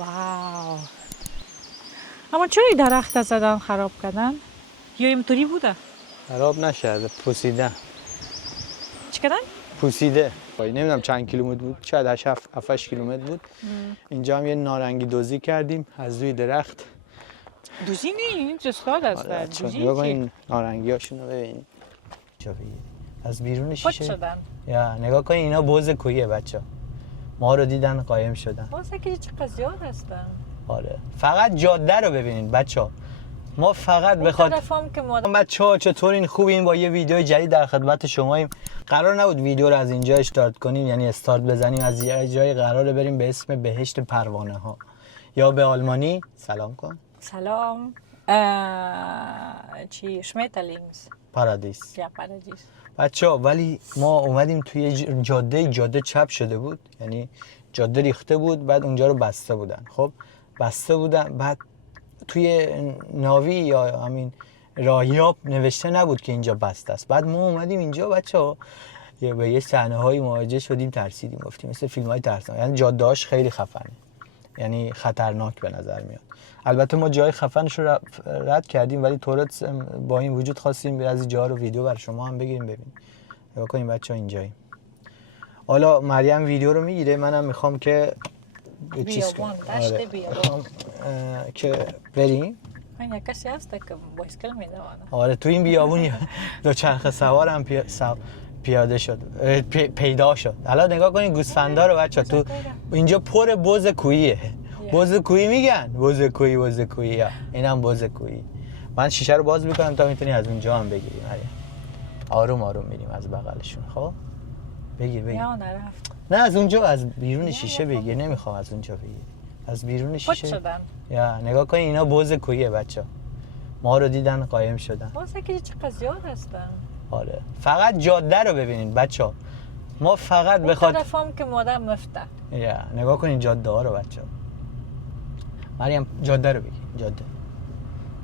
واو. اما چرا این درخت زدن خراب کردن؟ یا اینطوری بوده؟ خراب نشده، پوسیده. چی کردن؟ پوسیده. نمیدونم چند کیلومتر بود، شاید 7 کیلومتر بود. اینجا هم یه نارنگی دوزی کردیم از روی درخت. دوزی این جستاد است. دوزی نگاه چی؟ کنین نارنگی هاشونو ببینید. چا بگید از بیرون پت شیشه شدن. یا نگاه کنین اینا بز کویه بچه. ما رو دیدن قایم شدن. واسه که چقدر زیاد هستن. آره فقط جاده رو ببینید بچه. ما فقط بخواد طرفم که ما بچه‌ها چطورین خوبین؟ با یه ویدیو جدید در خدمت شماییم. قرار نبود ویدیو رو از اینجا استارت کنیم، یعنی استارت بزنیم از یه جای، قراره بریم به اسم بهشت پروانه ها یا به آلمانی سلام کن. سلام. چی شمیتلینگز پارادیس. یا پارادیس. بچه‌ها ولی ما اومدیم توی جاده چپ شده بود، یعنی جاده ریخته بود، بعد اونجا رو بسته بودن. خب بسته بودن، بعد توی ناوی یا همین راهیاب نوشته نبود که اینجا بسته است. بعد ما اومدیم اینجا بچه‌ها به یه صحنه‌های مواجه شدیم، ترسیدیم، گفتیم مثل فیلم‌های ترسناک. یعنی جاده‌هاش خیلی خفنه، یعنی خطرناک به نظر میاد. البته ما جای خفنش رو رد کردیم، ولی تورت با این وجود خواستیم بعضی جاها رو ویدیو برای شما هم بگیریم ببینیم. نگاه کنیم بچه‌ها اینجاییم. حالا مریم ویدیو رو میگیره، منم میخوام که بیابان دشت بیابان که بریم. این یک کسی هست که بایسکل میدونه. آره تو این بیابون دوچرخه سوار هم پیاده شد، پیدا شد. حالا نگاه کنین گوسفندا رو بچا، تو اینجا پر بز کوییه. بز کویی میگن، بز کویی. اینم بز کویی. من شیشه رو باز میکنم تا میتونی از اونجا هم بگیری. آروم آروم میریم از بغلشون. خب بگیر. نه از اونجا، از بیرون شیشه بگیر. نمیخوام از اونجا بگیر، از بیرون شیشه. شدن. یا نگاه کنین اینا بز کوییه بچا. ما رو دیدن قایم شدن. واسه که چقدر زیاد هستن. آره فقط جاده رو ببینید بچه‌ها. ما فقط بخواد طرفم که مادر مفته. یا نگاه کنین جاده ها رو بچه‌ها. مریم جاده رو بگیر،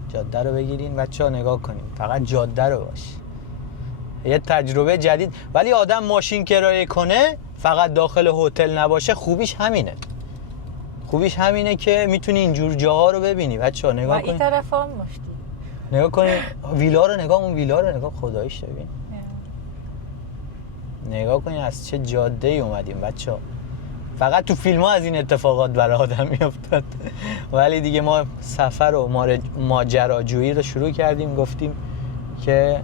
جاده رو بگیرین بچه‌ها، نگاه کنین فقط جاده رو باش. یه تجربه جدید. ولی آدم ماشین کرایه کنه فقط داخل هتل نباشه، خوبیش همینه که میتونی اینجور جاها رو ببینی بچه‌ها. نگاه کنین. این طرفم مفتی. نگاه کنین ویلا رو نگاه، اون ویلا رو نگاه، خداییش ببین. نگاه کنین از چه جاده‌ای اومدیم بچه‌ها. فقط تو فیلم‌ها از این اتفاقات برای آدم میافتاد. ولی دیگه ما سفر و ماجراجویی رو شروع کردیم، گفتیم که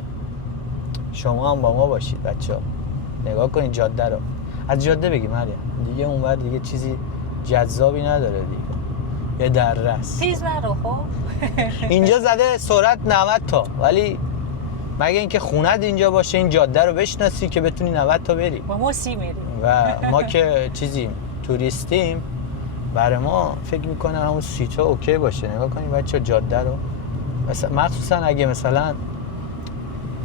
شما هم با ما باشید بچه‌ها. نگاه کنین جاده رو. از جاده بگی مریم. دیگه اونور دیگه چیزی جذابی نداره دیگه. یه دره است. تیز نرو خب. اینجا زده سرعت 90 تا، ولی مگه اینکه خونت اینجا باشه این جاده رو بشناسی که بتونی 90 تا بری. ما 30 میریم. و ما که چیزیم توریستیم، برای ما فکر میکنم همون 30 تا اوکی باشه. نگاه کنید بچه جاده رو، مخصوصا اگه مثلا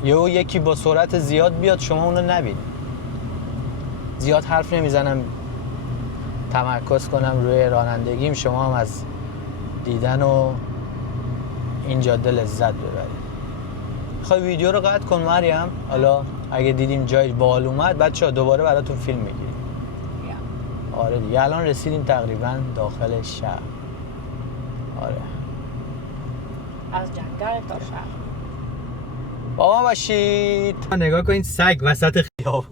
یکی با سرعت زیاد بیاد شما اونو نبینید. زیاد حرف نمیزنم، تمرکز کنم روی رانندگیم، شما هم از دیدن و این جاده لذت ببرید. خب ویدیو رو قطع کن مریم. حالا اگه دیدیم جای باحال اومد بچه‌ها دوباره براتون فیلم میگیریم. آره دیگه الان رسیدیم تقریبا داخل شهر. آره از جنگل تا شهر. با ما باشید. نگاه کنید سگ وسط خیابون.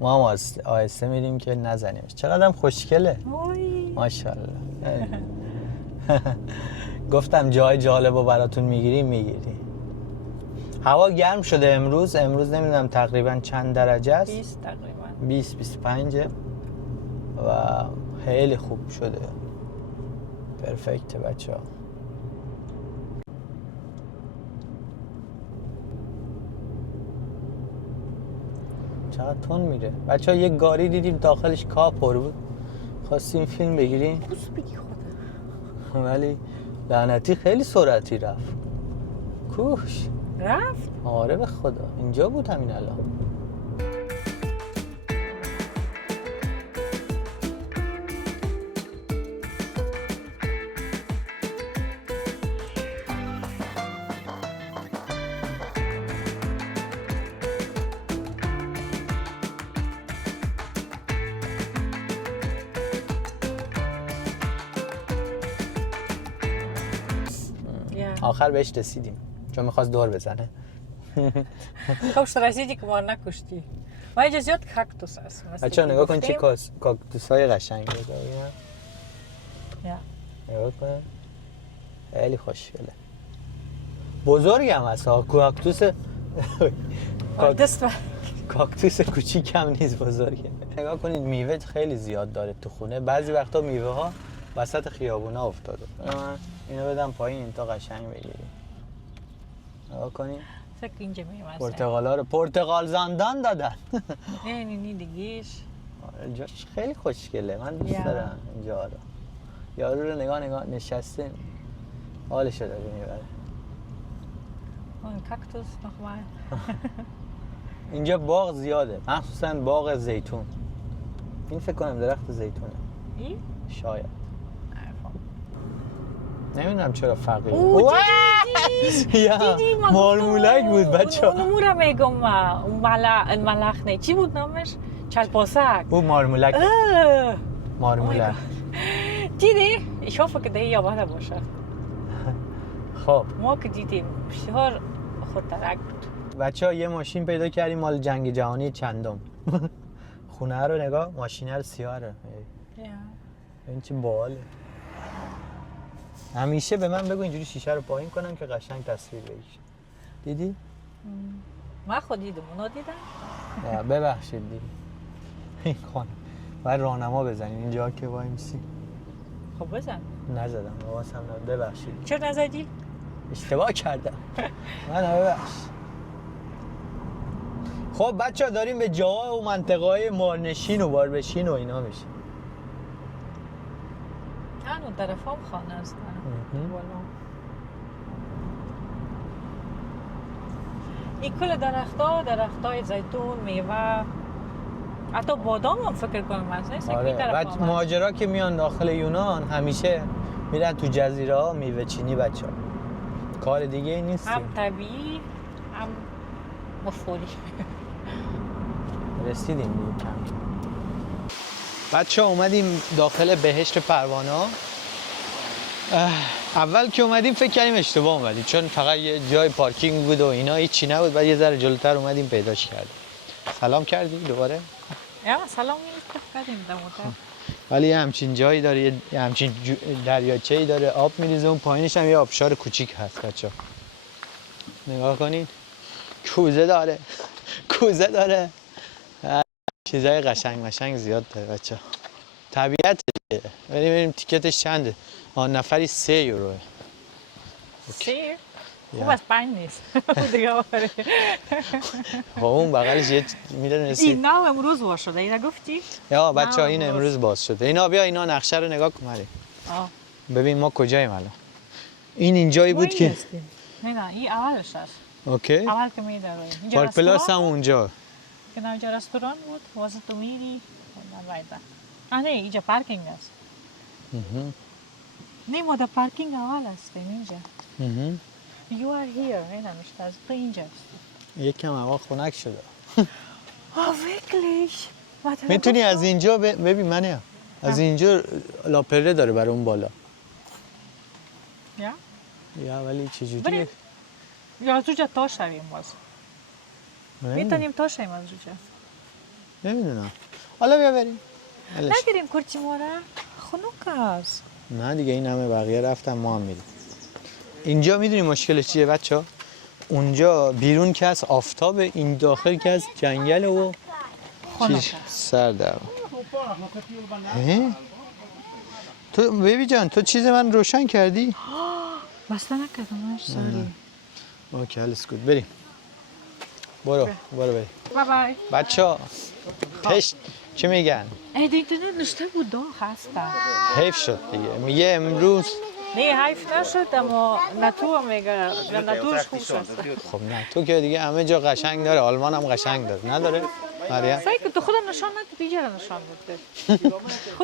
ما هم آهسته میریم که نزنیمش. چقدر هم خوشگله. ماشاءالله. گفتم جای جالب رو براتون میگیری. هوا گرم شده امروز نمیدونم تقریبا چند درجه است. 20 تقریبا 25 و خیلی خوب شده. پرفکت بچه ها. چقدر تون میره بچه ها. یک گاری دیدیم داخلش کاپر بود، خواستیم فیلم بگیریم بوس بگی خدا، ولی لعنتی خیلی سرعتی رفت. کوش رفت؟ آره به خدا اینجا بود همین الان. آخر بهش رسیدیم چون میخواست دور بزنه. خب رسیدی که ما نکشتی. ما اینجا زیاد کاکتوس هست. بچه‌ها نگاه کن چه کاکتوس‌های قشنگی داره. یا نگاه کن. خیلی خوشگله. بزرگ هم هست ها. کاکتوس کوچیک هم نیست، بزرگه. نگاه کنید میوه خیلی زیاد داره تو خونه. بعضی وقتا میوه ها وسط خیابونا افتاده. من اینو بدم پایین تا قشنگ بگیریم. نگاه کنید. فکر اینجا میوه پرتقالا رو پرتقال زندان دادن. نه دیگهش. آره جاش خیلی خوشگله. من دوست دارم اینجا رو. یارو رو نگاه نشسته. حالشو داره میبره. اون کاکتوس نخواه. اینجا باغ زیاده، مخصوصا باغ زیتون. این فکر کنم درخت زیتونه. این؟ شاید. نمیدونم چرا فقیره. دیدی مارمولک بود بچه‌ها. اونو رو میگم اون ملخ نه چی بود نامش؟ چلپاسک. او مارمولک. مارمولک. دیدی؟ اشوفه که دیگه یابانه باشه. خب ما که دیدیم بسیار خودترک بود. بچه‌ها یه ماشین پیدا کردیم مال جنگ جهانی چندم. خونه رو نگاه، ماشینه رو سیاه رو. این چه باحاله. همیشه به من بگو اینجوری شیشه رو پایین کنم که قشنگ تصویر بگیره. دیدی؟ من خود دیدم، اونا دیدن؟ نه ببخشید دیدی. این خانه. باید راهنما بزنیم اینجا که وای میسی. خب بزن. نزدم، حواسم نبود. ببخشید. چرا نزدی؟ اشتباه کردم. من ببخش. خب بچه‌ها داریم به جاها و منطقه‌های مارنشین و باربشین و اینا میشیم. اون طرف هم خانه است. این کل درختای زیتون، میوه، حتی بادام هم فکر کنم هست نیست. آره. بعد مهاجرا که میان داخل یونان همیشه میرن تو جزیره ها میوه چینی بچه‌ها. کار دیگه ای نیست. هم طبیعی هم مفعولی. رسیدیم دیگه کم. بچه‌ها اومدیم داخل بهشت پروانه. اول که اومدیم فکر کردیم اشتباه اومدیم چون فقط یه جای پارکینگ بود و اینا هیچی نبود. بعد یه ذره جلوتر اومدیم پیداش کردیم. سلام کردی دوباره؟ سلام کردیم دوباره. ولی یه همچین جایی داره، یه همچین دریاچه‌ای داره، آب میریزه. اون پایینش هم یه آبشار کوچیک هست بچه‌ها. نگاه کنین. کوزه داره. چیزای قشنگ زیاد داره بچه‌ها. طبیعت دیگه. بریم تیکتش چنده؟ نفری 3 یوروه. 3؟ خوب از 5 نیست. دیگه آره. خب اون بغلش یه میدونستی. این نام امروز باز شده. اینا گفتی؟ یا بچه‌ها این امروز باز شده. اینا بیا اینا نقشه رو نگاه کن ماری. ببین ما کجاییم الان. این اینجایی بود که نه این اولش است. اوکی. اول که می‌داره. پارک پلاس هم اونجا. که اینجا رستوران بود. واسه تو میری. نه اینجا پارکینگ است. نه ما در پارکینگ اول هستیم اینجا. You are here. نه نمیشه از تو اینجا هستی. یکم هوا خنک شده. wirklich؟ میتونی از اینجا ببین منه. از اینجا لاپره داره برای اون بالا. یا ولی چجوریه؟ یا از اونجا تا شویم باز. میتونیم تا شویم از اونجا. نمیدونم. حالا بیا بریم. نگیریم کرچی مورا. خنک است. نه دیگه این همه بقیه رفتن ما هم میریم. اینجا میدونی مشکلش چیه بچه‌ها؟ اونجا بیرون که از آفتاب، این داخل که از جنگل و سرد. تو بیبی جان تو چیز من روشن کردی؟ بسته نکردم ساری. اوکی اسکوت بریم. برو بریم. بای بای. بچه‌ها پشت چی میگن؟ اینترنت نشته بود دو هستن. حیف شد دیگه. میگه امروز نه حیف نشد اما نتو میگه نتوش خوب شد. خب نه تو که دیگه همه جا قشنگ داره، آلمان هم قشنگ داره. نداره؟ مریم سعی تو خودم نشان ندی دیگه نشان بده.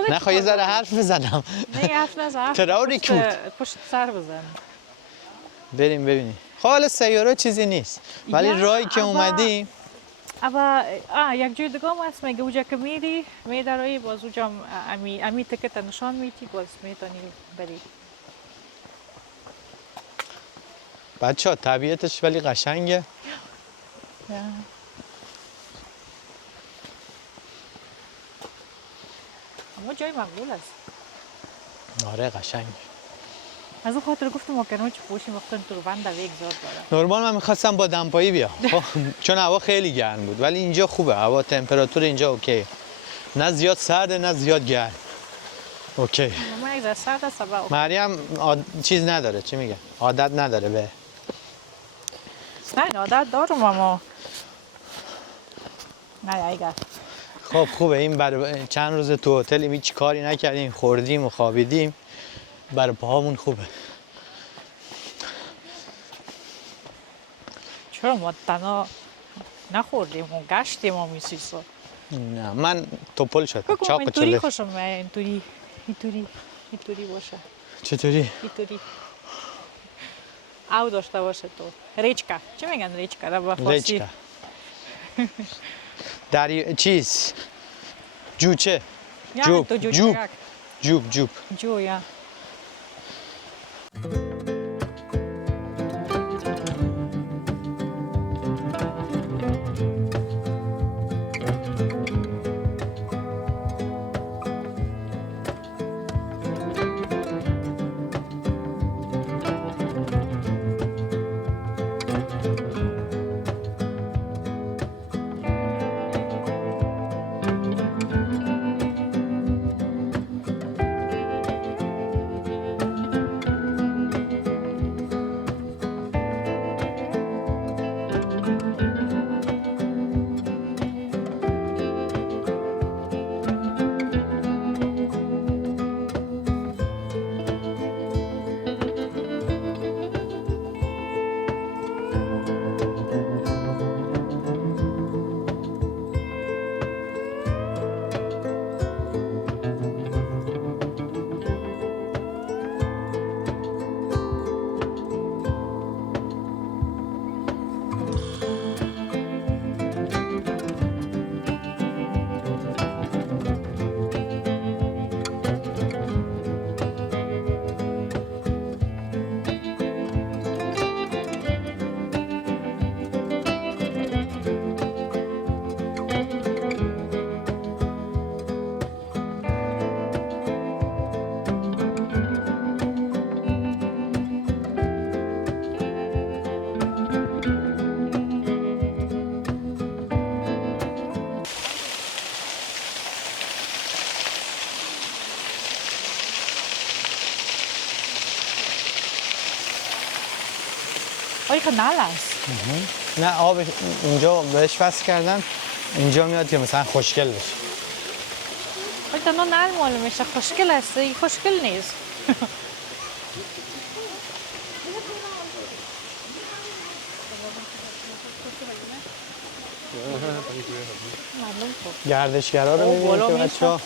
نه خب یه ذره حرف بزنم. نه حرف نزن. پشت سر بزن. بریم ببینیم. خب حالا سیاره چیزی نیست. ولی راهی که اومدیم اما یک جای دیگه هم هست میگه اونجا که میداری باز اونجا امی تکت نشان میتی باز میتونی بری. بچه ها طبیعتش ولی قشنگه. اما جای مقبول است. آره قشنگ. از اون خاطر گفتم ممکنه چه پوشی وقتا تو بند در یک زار داره. نورمال من میخواستم با دمپایی بیام خب چون هوا خیلی گرم بود ولی اینجا خوبه، هوا تمپراتور اینجا اوکی، نه زیاد سرده نه زیاد گرم، اوکی. ما یک ذره سرد است با مریم چیز نداره، چی میگه، عادت نداره به نه عادت دارم اما نه اگر خب خوبه. این برای چند روز تو هتل هیچ کاری نکردیم، خوردیم و خوابیدیم، برای پاهامون خوبه. چرا ما تنها نخوردیم و گشتیم و میسیسو. نه من توپل شدم، چاق اینطوری چله. خوشم میاد، اینطوری باشه. چطوری؟ اینطوری او داشته باشه تو. ریچکا، چی میگن ریچکا در با فارسی؟ ریچکا. چیز جوچه. جوب جوب جو یا آیا کانال است؟ نه آب اینجا بهش وصل کردن، اینجا میاد که مثلا خوشگل بشه. آیا تنها نل معلوم میشه خوشگل است؟ این خوشگل نیست. گردشگرها رو می‌بینیم که بچه‌ها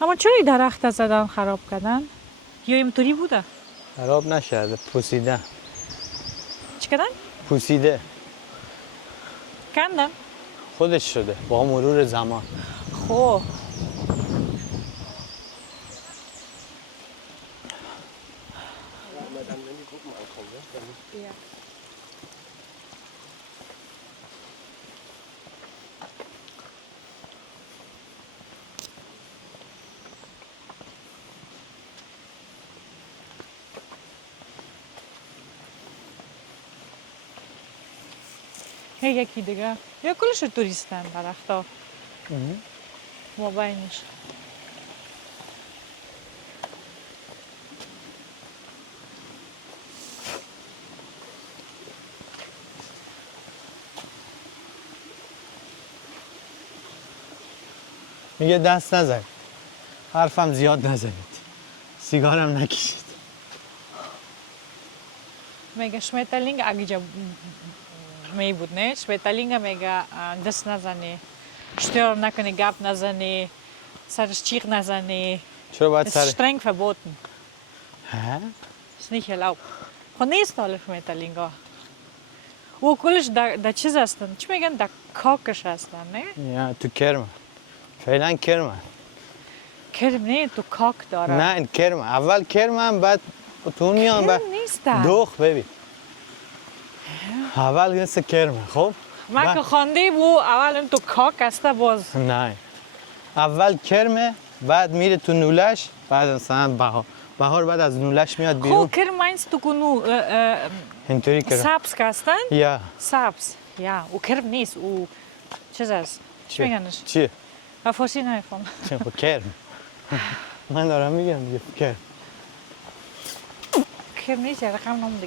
اما چرا این درخت زدن خراب کردن؟ یا اینطوری بوده؟ خراب نشده، پوسیده. چی کردن؟ پوسیده. کندن؟ خودش شده با مرور زمان. خب یکی دیگه یا کلش توریستن درختا ما بینش میگه دست نزن حرفم زیاد نزنید سیگارم نکشید میگه شمیتلینگ اگه می بود نه شمیتلینگ میگه دست نزنی شتر نکنی گپ نزنی سرش چیخ نزنی چرا باید Das سر ist streng verboten. ها Das ist nicht erlaubt. Von nicht alle Schmetterlinge. O کلش در چیز هستن چی میگن در کاکش هستن نه؟ یا تو کرم فعلا کرم کرم نه تو کاک داره نه کرم اول کرمم بعد تو میان بعد کرم نیستن دوخ ببین اول مثل کرمه خب من که خانده بو اول تو کاک هسته باز نه اول کرمه بعد میره تو نولش بعد مثلا بهار بعد از نولش میاد بیرون خب کرم meinst du کنو اینطوری کرم سابس که هستن؟ یا سابس یا او کرم نیست او چیز هست چی میگنش؟ چیه؟ فارسی نمیفهم چه خب کرم من دارم میگم دیگه کرم کرم نیست یا رقم نام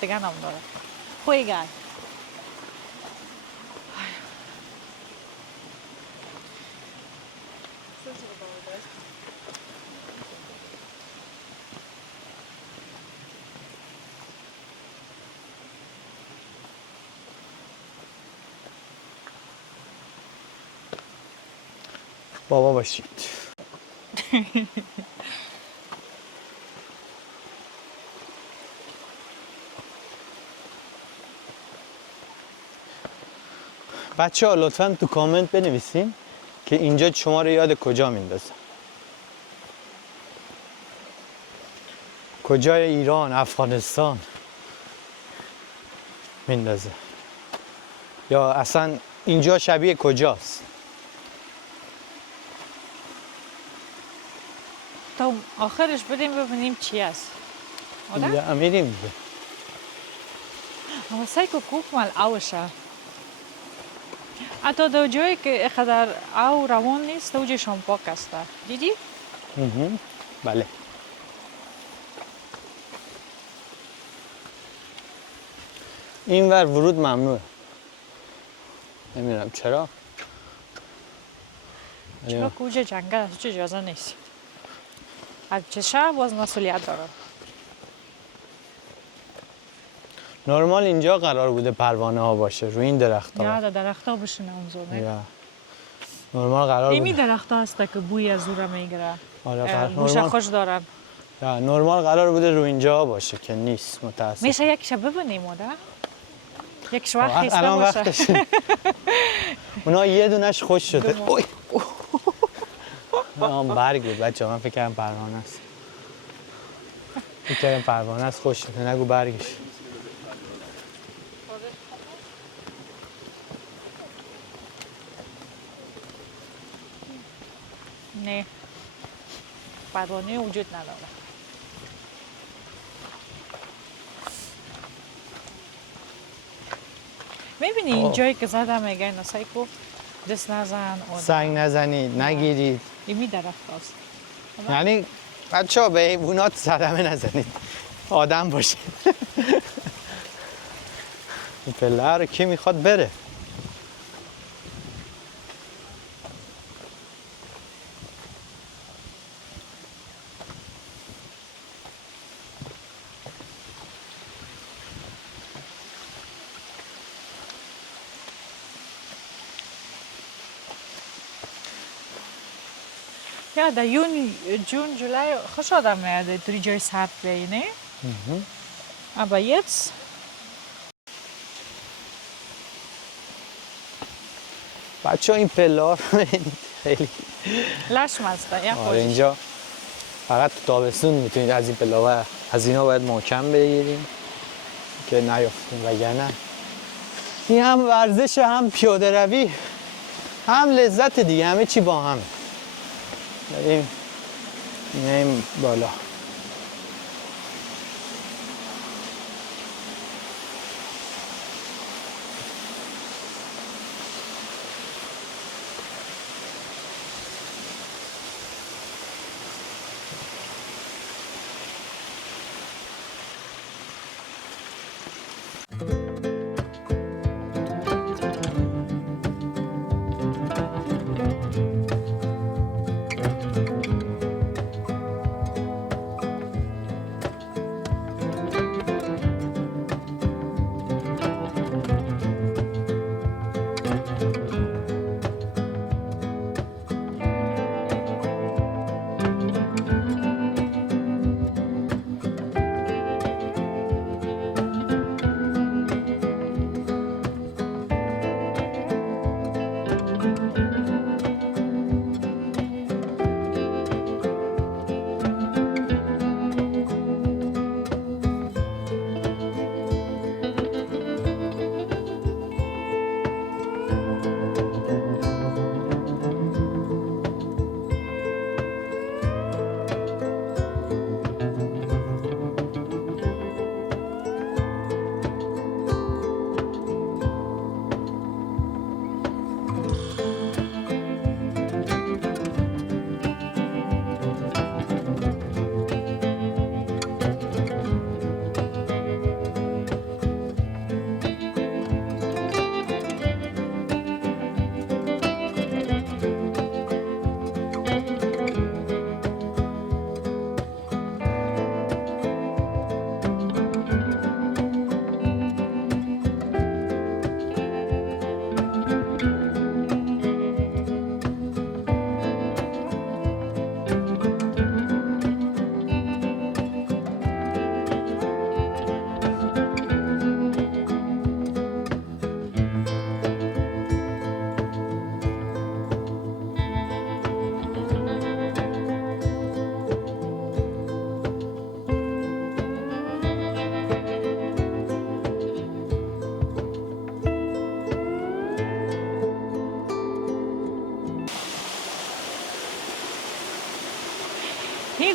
دیگه نام داره خب ایگل بابا باشید بچه ها لطفا تو کامنت بنویسین که اینجا شما رو یاد کجا میندازه کجای ایران افغانستان میندازه یا اصلا اینجا شبیه کجاست تا آخرش بریم ببینیم چی است oder? یا میریم دیگه Aber Seiko, guck mal, ausscha. حتی در جایی که اقدر او روان نیست در جایشان پاک است دیدی؟ بله این ور ورود ممنوعه نمیدونم چرا چرا که اونجا جنگل است چه اجازه نیست از چه باز مسئولیت داره نرمال اینجا قرار بوده پروانه ها باشه روی این درخت ها یا در درخت ها بشینه اونجا نه؟ نرمال قرار ایمی بوده درخت ها هست که بوی از او را میگیره آره بوش خوش دارن نرمال قرار بوده روی اینجا باشه که نیست متاسف میشه یکیش ببینیم آده؟ یکیش وقت خیسته الان باشه وقتشه اونا یه دونش خوش شده اوی برگ بود بچه من فکر کردم پروانه است فکر کردم پروانه است خوش شده نگو برگش نه پروانه وجود نداره میبینی این جایی که زدم میگه اینا سایکو دست نزن سنگ نزنید نگیرید ایمی درخت هست یعنی بچه ها به حیوانات صدمه نزنید آدم باشید این پله رو کی میخواد بره Ja, der Juni, Juli, خوش آدم میاد توی جای سرد بینه. Aber jetzt بچه ها این پله ها رو ببینید خیلی لشم هسته یا آره اینجا فقط تو تابستون میتونید از این پله ها از اینا باید محکم بگیریم که نیافتیم وگرنه این هم ورزش هم پیاده روی هم لذت دیگه همه چی با همه بریم میایم بالا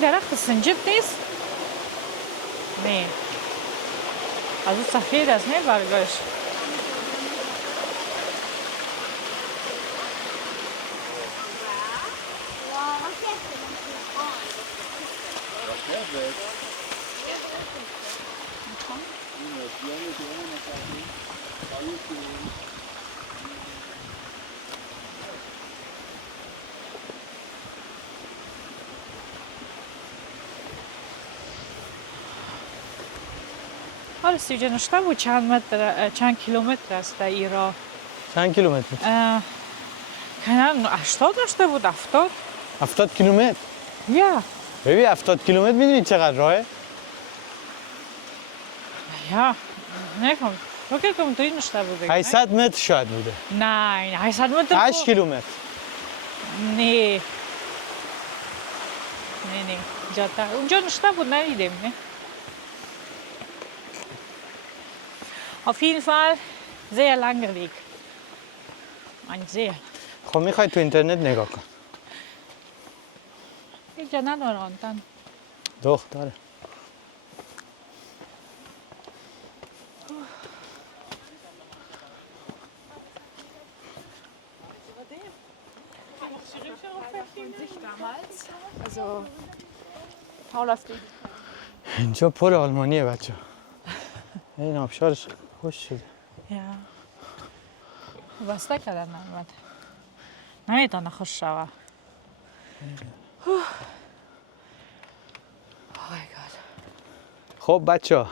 درخت سنجد نیست؟ نه از اون سفید است نه برگاش حالا سیجه نشته بود چند کیلومتر است در ایران چند کیلومتر؟ کنم 80 نشته بود 70 70 کیلومتر؟ یا ببین 70 کیلومتر میدونی چقدر راهه؟ یا نکنم فکر کنم توی نشته بود 800 متر شاید بوده نه 800 متر 8 کیلومتر نه جاده اونجا نشته بود ندیدیم نه Auf jeden Fall sehr langer Weg. Ein sehr. خب میخوای تو اینترنت نگاه کن اینجا ندارن تن. داره Also, Paula auf die. اینجا پر آلمانیه بچه این آبشارش خوش شده Ja. بسته کردن نمید. نمیتونه خوش شوه. Oh my God. خب بچه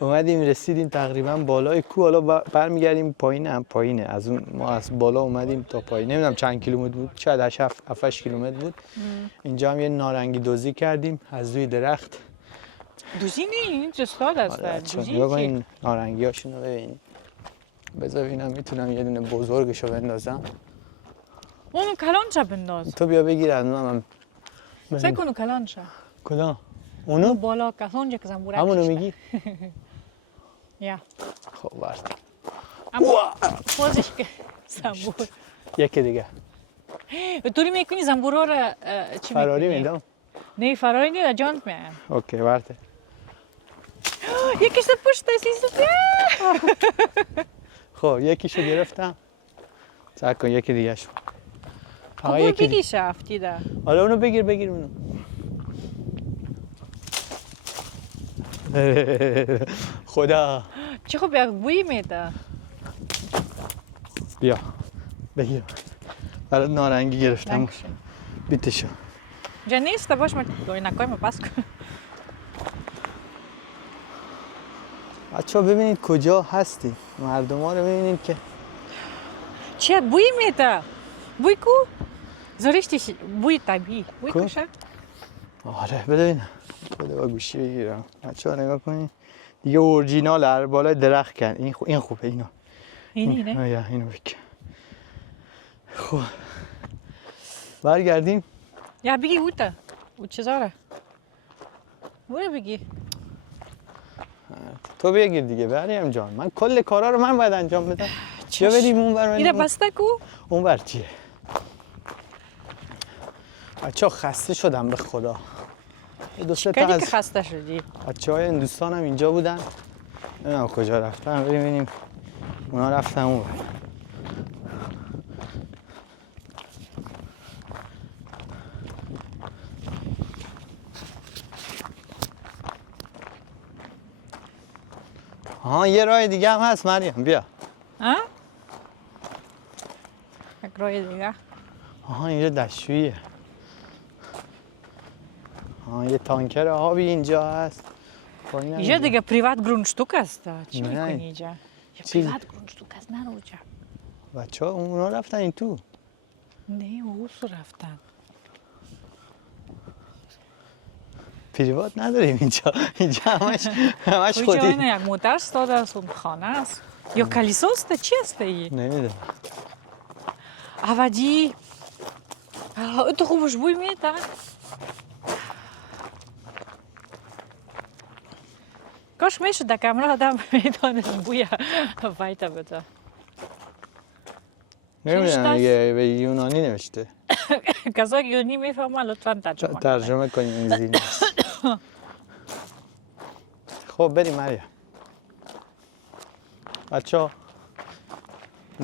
اومدیم رسیدیم تقریبا بالای کوه حالا برمیگردیم پایینه از اون ما از بالا اومدیم تا پایین نمیدونم چند کیلومتر بود شاید 7 کیلومتر بود اینجا هم یه نارنگی دوزی کردیم از روی درخت دوزی نه این جستاد است دوزی نگاه کن این نارنگی هاشون رو ببینید بذار ببینم میتونم یه دونه بزرگشو بندازم اونو کلانچه بنداز تو بیا بگیر از من فکر کنو کلانچه کدام اونو بالا کلانچه که زنبورک همونو میگی یا خب برد اما بازش که زنبور یکی دیگه طوری میکنی زنبورا رو چی فراری میدم نه فراری نیست جانت میان اوکی برده یکیش پشت است خب یکیشو گرفتم چک کن یکی دیگه شو خب بگی شفتی ده حالا اونو بگیر اونو خدا چه خب یک بوی میده بیا بگیر برات نارنگی گرفتم بیتشو جا نیست باش من گوی نکای ما پس کن بچه ها ببینید کجا هستی مردم ها رو ببینید که چه بوی میده بوی کو زوریشتی بوی طبیعی بوی کو؟ کشه آره ببینم بده با گوشی بگیرم بچه ها نگاه کنید دیگه اورجینال هر بالای درخت کرد این خوبه اینو اینو بکن خب برگردیم یا بگی اوته او چیزاره بوی بگی تو بگیر دیگه بریم جان من کل کارا رو من باید انجام بدم چیا بریم اون بر اینه بسته کو اون بر چیه بچه‌ها خسته شدم به خدا دو سه تا کدی از که خسته شدی بچه‌های هندوستان هم اینجا بودن نمیدونم کجا رفتن ببینیم اونا رفتن اون بر یه راه دیگه هم هست مریم بیا ها یک راه دیگه اینجا دشویه یه تانکر آبی اینجا هست اینجا دیگه پریوات گروندستوک است چی نه. میکنی اینجا یه چی؟ پریوات گروندستوک است نه اونجا بچه ها اونا رفتن این تو نه اوس رفتن پریوات نداریم اینجا همش خودی اینجا یک موتر استاده است اون خانه است یا کلیسا است چی است این نمیدونم اوادی تو خوبش بوی میده کاش میشه در کامرا آدم میدانست بوی وایتا بده نمیدونم دیگه به یونانی نوشته کسایی که یونی میفهمن لطفا ترجمه کنن. ترجمه کنیم این زیر نیست. خب بریم مریم بچه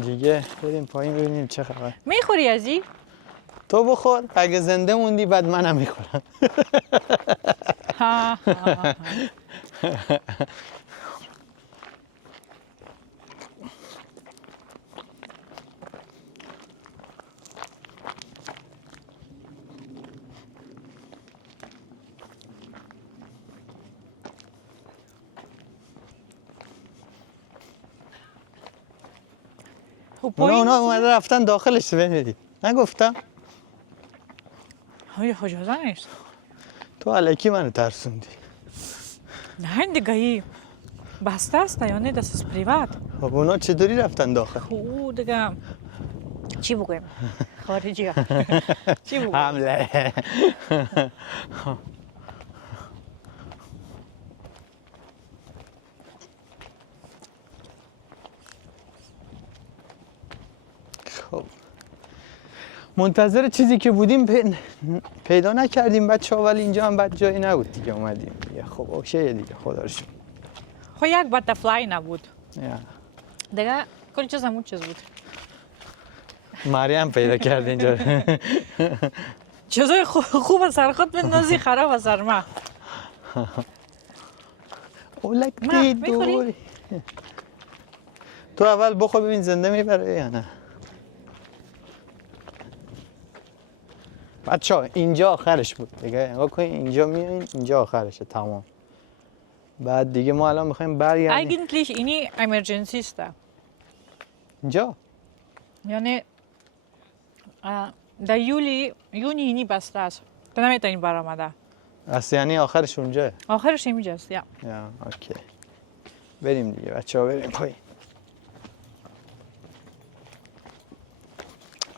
دیگه بریم پایین ببینیم چه خبر. میخوری ازی؟ تو بخور اگه زنده موندی بعد منم میخورم. ها ها. اونا اومده رفتن داخلش بمیری. نگفتم؟ های اجازه نیست. تو الکی منو ترسوندی. نه دیگه ای بسته است یا نه دست از پریوات. خب اونا چطوری رفتن داخل؟ او دیگه چی بگویم؟ خارجی ها چی بگویم؟ حمله. خب منتظر چیزی که بودیم پیدا نکردیم بچه ها، ولی اینجا هم بد جایی نبود دیگه اومدیم. خب اوکیه دیگه خدا رو شکر. خب یک باترفلای نبود. یا. دیگه کل چیز همون چیز بود. مریم پیدا کرد اینجا. چیزای خوب از سر خود بندازی خراب از سر ما. اولک نه، دی دوری. تو اول بخور ببین زنده میبره یا نه. بچه ها اینجا آخرش بود دیگه. نگاه کنین اینجا میایین اینجا آخرشه تمام. بعد دیگه ما الان میخوایم برگردیم. Eigentlich اینی امرجنسی است. اینجا یعنی در یونی اینی بسته است. تو نمیتونی برآمده. اصلا یعنی آخرش اونجاه. آخرش اینجاست. یا اوکی. بریم دیگه بچه ها بریم پایین.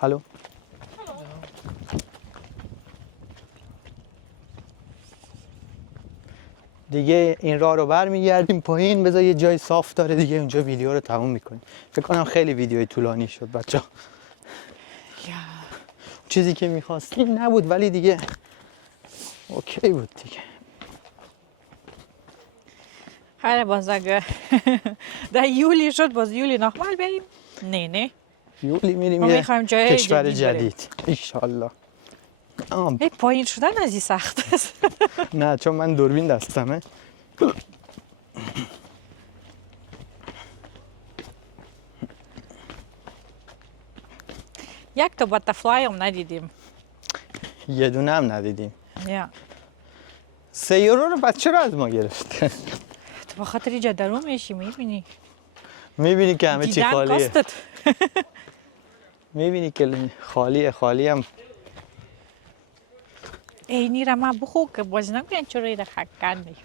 الو. دیگه این راه رو برمیگردیم پایین. بذار یه جای صاف داره دیگه اونجا ویدیو رو تموم میکنیم. فکر کنم خیلی ویدیوی طولانی شد بچه. چیزی که میخواستیم نبود ولی دیگه اوکی بود دیگه. حالا باز اگه در یولی شد باز یولی نخمال بریم. نه یولی میریم ما یه میخوایم جای کشور جدید بریم. جدید انشالله. پایین شدن از این سخت است. نه چون من دوربین دستمه. یک تا باترفلای هم ندیدیم. یه دونه هم ندیدیم. یا 3 یورو رو بعد چرا از ما گرفت؟ تو بخاطر اینجا درو میشی میبینی. میبینی که همه چی دیدن خالیه. کاستت. میبینی که خالی هم. اینی را ما بخو که باز نکنین چرا ایره خکن می.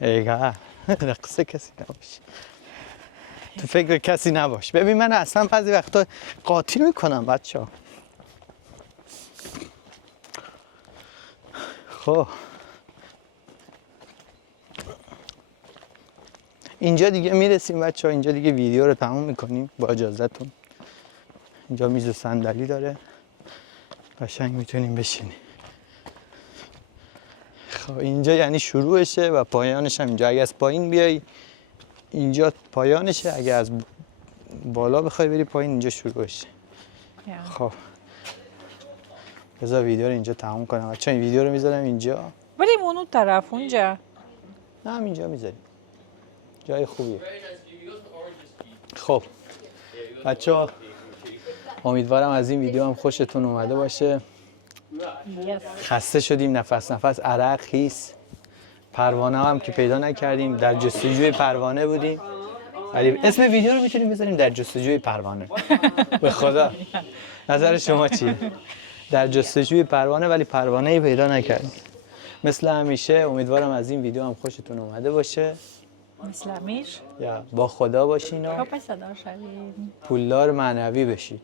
ایگه رقصه کسی نباش. تو فکر کسی نباش. ببین من اصلا بعضی وقتا قاطی میکنم بچه ها. خب اینجا دیگه میرسیم بچه ها. اینجا دیگه ویدیو رو تموم میکنیم با اجازهتون. اینجا میز و صندلی داره. قشنگ میتونیم بشینیم. خب اینجا یعنی شروعشه و پایانش هم اینجا. اگه از پایین بیای اینجا پایانشه، اگه از بالا بخوای بری پایین اینجا شروعشه. خب بذار ویدیو رو اینجا تموم کنم. بچه این ویدیو رو میذارم اینجا. بریم اون طرف اونجا. نه هم اینجا میذاریم. جای خوبیه. خب بچه ها امیدوارم از این ویدیو هم خوشتون اومده باشه. خسته شدیم، نفس عرق خیس. پروانه هم که پیدا نکردیم، در جستجوی پروانه بودیم. ولی اسم ویدیو رو میتونیم بذاریم در جستجوی پروانه. به خدا نظر شما چیه؟ در جستجوی پروانه ولی پروانه‌ای پیدا نکردیم. مثل همیشه امیدوارم از این ویدیو هم خوشتون اومده باشه. مثل همیشه یا با خدا باشین و پولدار معنوی بشین.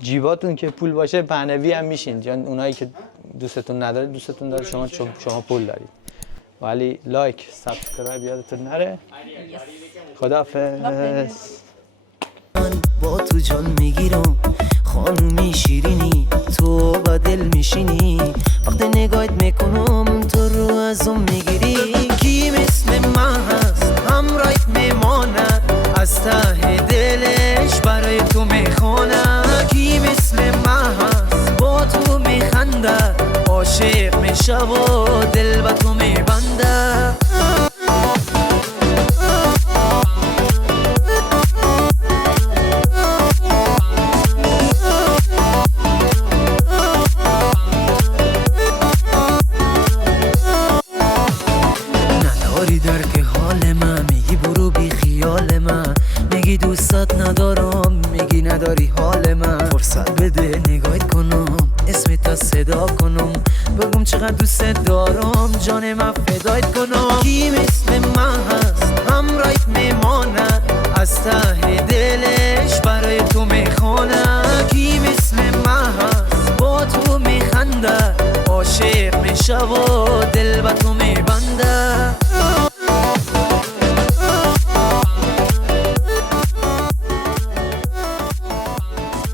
جیباتون که پول باشه معنوی هم میشین. یعنی اونایی که دوستتون نداره دوستتون داره شما پول دارید. ولی لایک سابسکرایب یادتون نره. خداحافظ. با تو جان میگیرم خانومی شیرینی تو با دل میشینی وقتی نگاهت میکنم تو رو ازم میگیری کی مثل من هست همراهت میماند از ته دلش برای تو میخونه کی مثل من هست با تو میخنده عاشق میشه و دل با تو میبنده ندارم میگی نداری حال من فرصت بده نگاهت کنم اسم تا صدا کنم بگم چقدر دوست دارم جان من فدایت کنم کی مثل من هست همراهت میماند از ته دلش برای تو میخونه کی مثل من هست با تو میخنده عاشق میشه و دل با تو میبنده